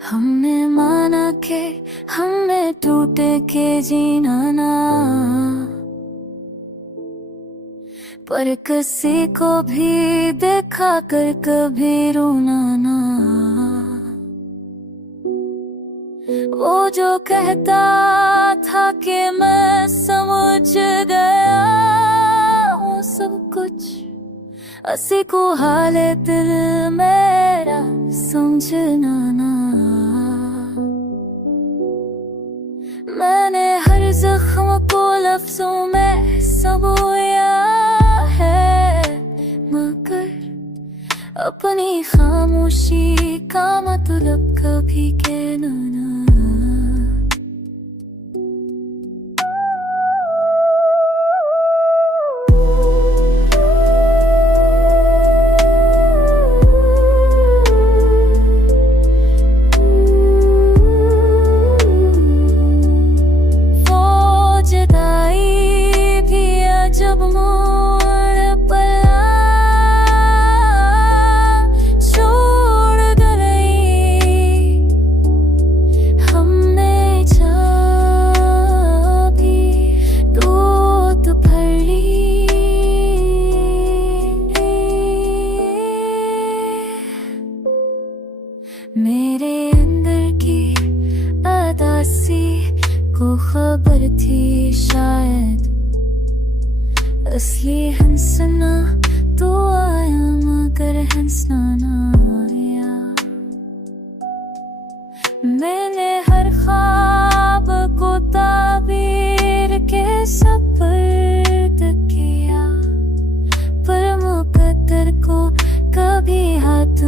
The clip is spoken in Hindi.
हमने माना के हमने टूट के जीना ना, पर किसी को भी देखा कर कभी रोना ना। वो जो कहता था कि मैं समझ गया वो सब कुछ, असी को हाले दिल मेरा समझना ना। मैंने हर जख्म को लफ्जों में सबोया है, मगर अपनी खामोशी का मतलब कभी कहना ना। जब मोड़ पला छोड़ गई, हमने भी दूध भरी। मेरे अंदर की अदासी को खबर थी शायद, असली हंसना तो आया मगर हंसना ना आया। मैंने हर ख्वाब को ताबीर के सपर्द किया, पर मुकद्दर को कभी हाथ